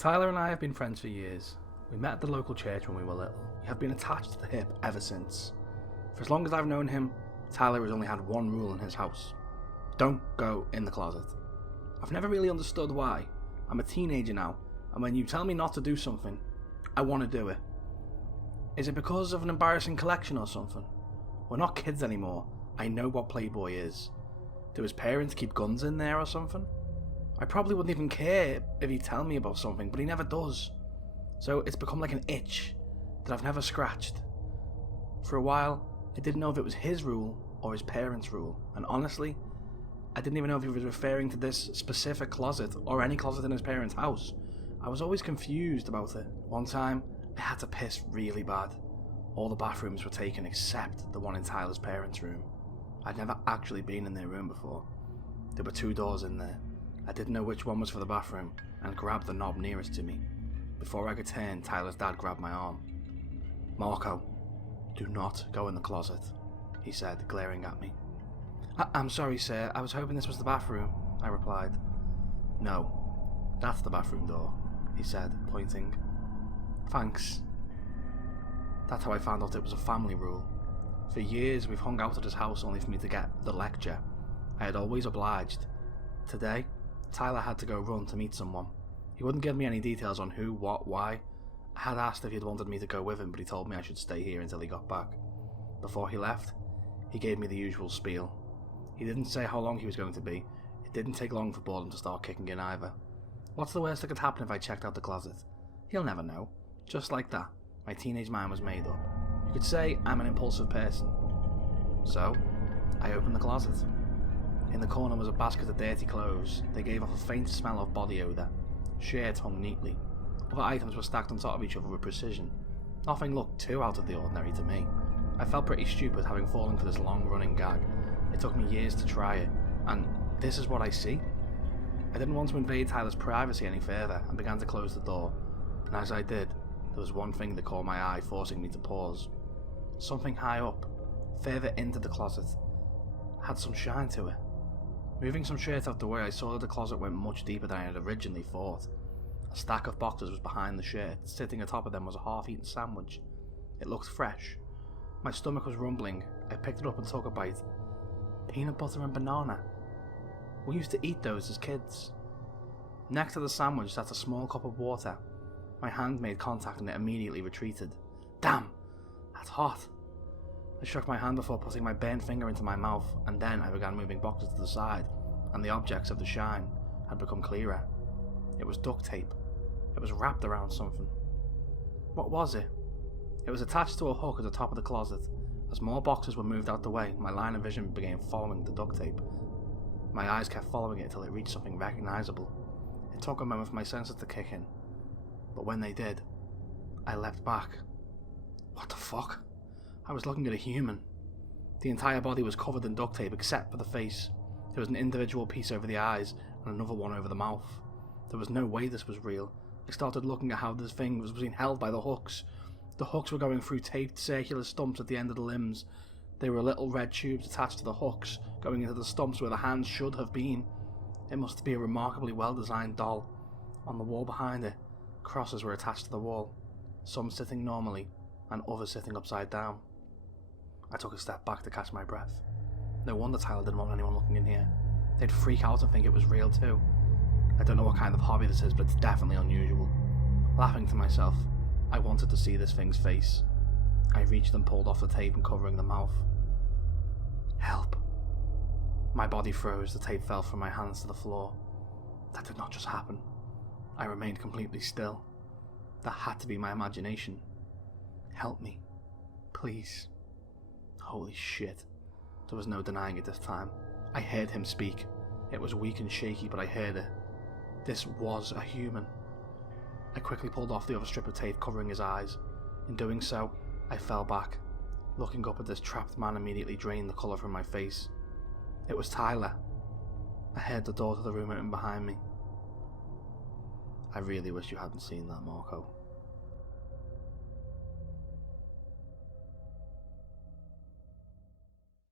Tyler and I have been friends for years. We met at the local church when we were little. We have been attached to the hip ever since. For as long as I've known him, Tyler has only had one rule in his house. Don't go in the closet. I've never really understood why. I'm a teenager now, and when you tell me not to do something, I want to do it. Is it because of an embarrassing collection or something? We're not kids anymore. I know what Playboy is. Do his parents keep guns in there or something? I probably wouldn't even care if he'd tell me about something, but he never does. So it's become like an itch that I've never scratched. For a while, I didn't know if it was his rule or his parents' rule, and honestly, I didn't even know if he was referring to this specific closet or any closet in his parents' house. I was always confused about it. One time, I had to piss really bad. All the bathrooms were taken except the one in Tyler's parents' room. I'd never actually been in their room before. There were 2 doors in there. I didn't know which one was for the bathroom and grabbed the knob nearest to me. Before I could turn, Tyler's dad grabbed my arm. "Marco, do not go in the closet," he said, glaring at me. I'm sorry, sir. I was hoping this was the bathroom," I replied. "No, that's the bathroom door," he said, pointing. "Thanks." That's how I found out it was a family rule. For years we've hung out at his house only for me to get the lecture. I had always obliged. Today, Tyler had to go run to meet someone. He wouldn't give me any details on who, what, why. I had asked if he'd wanted me to go with him, but he told me I should stay here until he got back. Before he left, he gave me the usual spiel. He didn't say how long he was going to be. It didn't take long for boredom to start kicking in either. What's the worst that could happen if I checked out the closet? He'll never know. Just like that, my teenage mind was made up. You could say I'm an impulsive person. So, I opened the closet. In the corner was a basket of dirty clothes. They gave off a faint smell of body odour. Shirts hung neatly. Other items were stacked on top of each other with precision. Nothing looked too out of the ordinary to me. I felt pretty stupid having fallen for this long-running gag. It took me years to try it, and this is what I see? I didn't want to invade Tyler's privacy any further and began to close the door, and as I did, there was one thing that caught my eye, forcing me to pause. Something high up, further into the closet, had some shine to it. Moving some shirts out the way, I saw that the closet went much deeper than I had originally thought. A stack of boxes was behind the shirts. Sitting atop of them was a half-eaten sandwich. It looked fresh. My stomach was rumbling. I picked it up and took a bite. Peanut butter and banana. We used to eat those as kids. Next to the sandwich sat a small cup of water. My hand made contact and it immediately retreated. Damn! That's hot. I shook my hand before putting my burnt finger into my mouth, and then I began moving boxes to the side, and the objects of the shine had become clearer. It was duct tape. It was wrapped around something. What was it? It was attached to a hook at the top of the closet. As more boxes were moved out the way, my line of vision began following the duct tape. My eyes kept following it until it reached something recognizable. It took a moment for my senses to kick in, but when they did, I leapt back. What the fuck? I was looking at a human. The entire body was covered in duct tape except for the face. There was an individual piece over the eyes and another one over the mouth. There was no way this was real. I started looking at how this thing was being held by the hooks. The hooks were going through taped circular stumps at the end of the limbs. They were little red tubes attached to the hooks, going into the stumps where the hands should have been. It must be a remarkably well-designed doll. On the wall behind it, crosses were attached to the wall, some sitting normally and others sitting upside down. I took a step back to catch my breath. No wonder Tyler didn't want anyone looking in here. They'd freak out and think it was real too. I don't know what kind of hobby this is, but it's definitely unusual. Laughing to myself, I wanted to see this thing's face. I reached and pulled off the tape and covering the mouth. Help. My body froze, the tape fell from my hands to the floor. That did not just happen. I remained completely still. That had to be my imagination. Help me. Please. Holy shit. There was no denying it this time. I heard him speak. It was weak and shaky, but I heard it. This was a human. I quickly pulled off the other strip of tape covering his eyes. In doing so, I fell back. Looking up at this trapped man immediately drained the colour from my face. It was Tyler. I heard the door to the room open behind me. I really wish you hadn't seen that, Marco.